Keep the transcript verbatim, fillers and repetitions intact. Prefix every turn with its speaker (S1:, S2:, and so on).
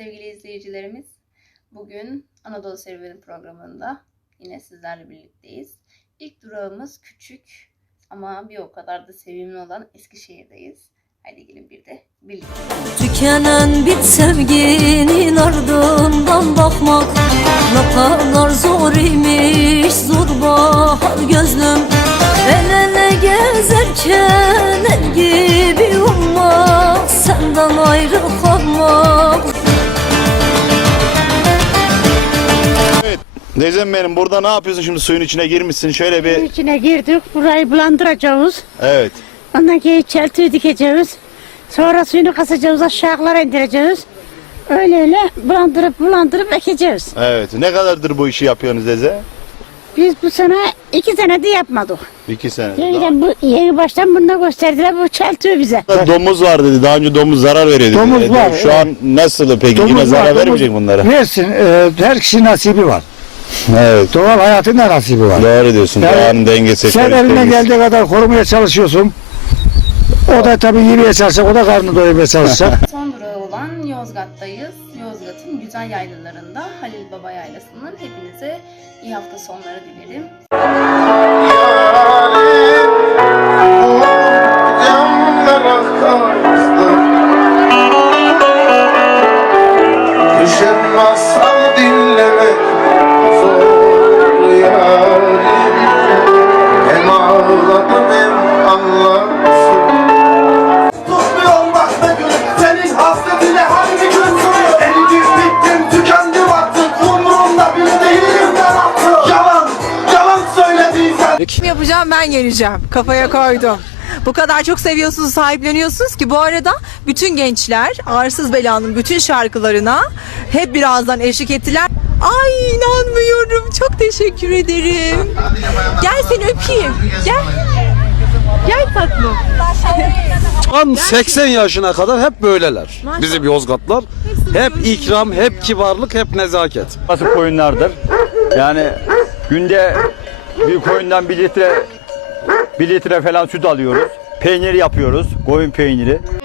S1: sevgili izleyicilerimiz. Bugün Anadolu Serüveni programında yine sizlerle birlikteyiz. İlk durağımız küçük ama bir o kadar da sevimli olan Eskişehir'deyiz. Haydi gelin bir de birlikte.
S2: Tükenen bir sevginin ardından bakmak ne kadar zor imiş, zor bahar gözlüm. El ele gezerken el gibi olmak, senden ayrı kalmak.
S3: Evet. Teyzem benim, burada ne yapıyorsun şimdi? Suyun içine girmişsin, şöyle bir...
S4: Suyun içine girdik, burayı bulandıracağız.
S3: Evet.
S4: Ondan sonra çeltiği dikeceğiz. Sonra suyunu kasacağız, aşağılara indireceğiz. Öyle öyle bulandırıp bulandırıp ekeceğiz.
S3: Evet. Ne kadardır bu işi yapıyorsunuz teyze?
S4: Biz bu sene iki senede yapmadık.
S3: İki sene.
S4: Yeniden bu yeni baştan bunu da gösterdiler, bu çeltiği bize.
S3: Domuz var dedi. Daha önce domuz zarar veriyordu.
S5: Domuz
S3: dedi.
S5: var,
S3: Şu an nasıl peki?
S5: Domuz
S3: Yine
S5: var,
S3: zarar
S5: domuz
S3: vermeyecek bunlara.
S5: Versin. E, her kişinin nasibi var.
S3: Evet.
S5: Doğal hayatın da nasibi var.
S3: Doğru diyorsun.
S5: Yani
S3: Doğanın dengesi.
S5: Sen eline geldiği kadar korumaya çalışıyorsun. O da tabii yemeye çalışacak, o da karnını doyurmaya çalışacak.
S1: Son durağı olan Yozgat'tayız. Yozgat'ın güzel yaylalarında Halil Baba Yaylası'nın hepinize iyi hafta sonları dilerim.
S6: Düşen masal dinlemek zor yarim. Hem ağladım hem anlarsın. Tutmuyor bak be gülüm, senin hasretine hangi gün sığıyor? Eridi bittim tükendim artık, umurumda bile değilim ben artık. Yalan, yalan söylediysen.
S7: Kim yapacağım, ben geleceğim. Kafaya koydum. Bu kadar çok seviyorsunuz, sahipleniyorsunuz ki bu arada bütün gençler Arsız Bela'nın bütün şarkılarına hep birazdan eşlik ettiler. Ay inanmıyorum. Çok teşekkür ederim. Gel seni öpeyim. Gel. Gel tatlım.
S8: Tam seksen yaşına kadar hep böyleler. Bizim Yozgatlar. Hep ikram, hep kibarlık, hep nezaket.
S9: Basit koyunlardır. Yani günde bir koyundan bir litre bir litre falan süt alıyoruz. Peynir yapıyoruz. Koyun peyniri.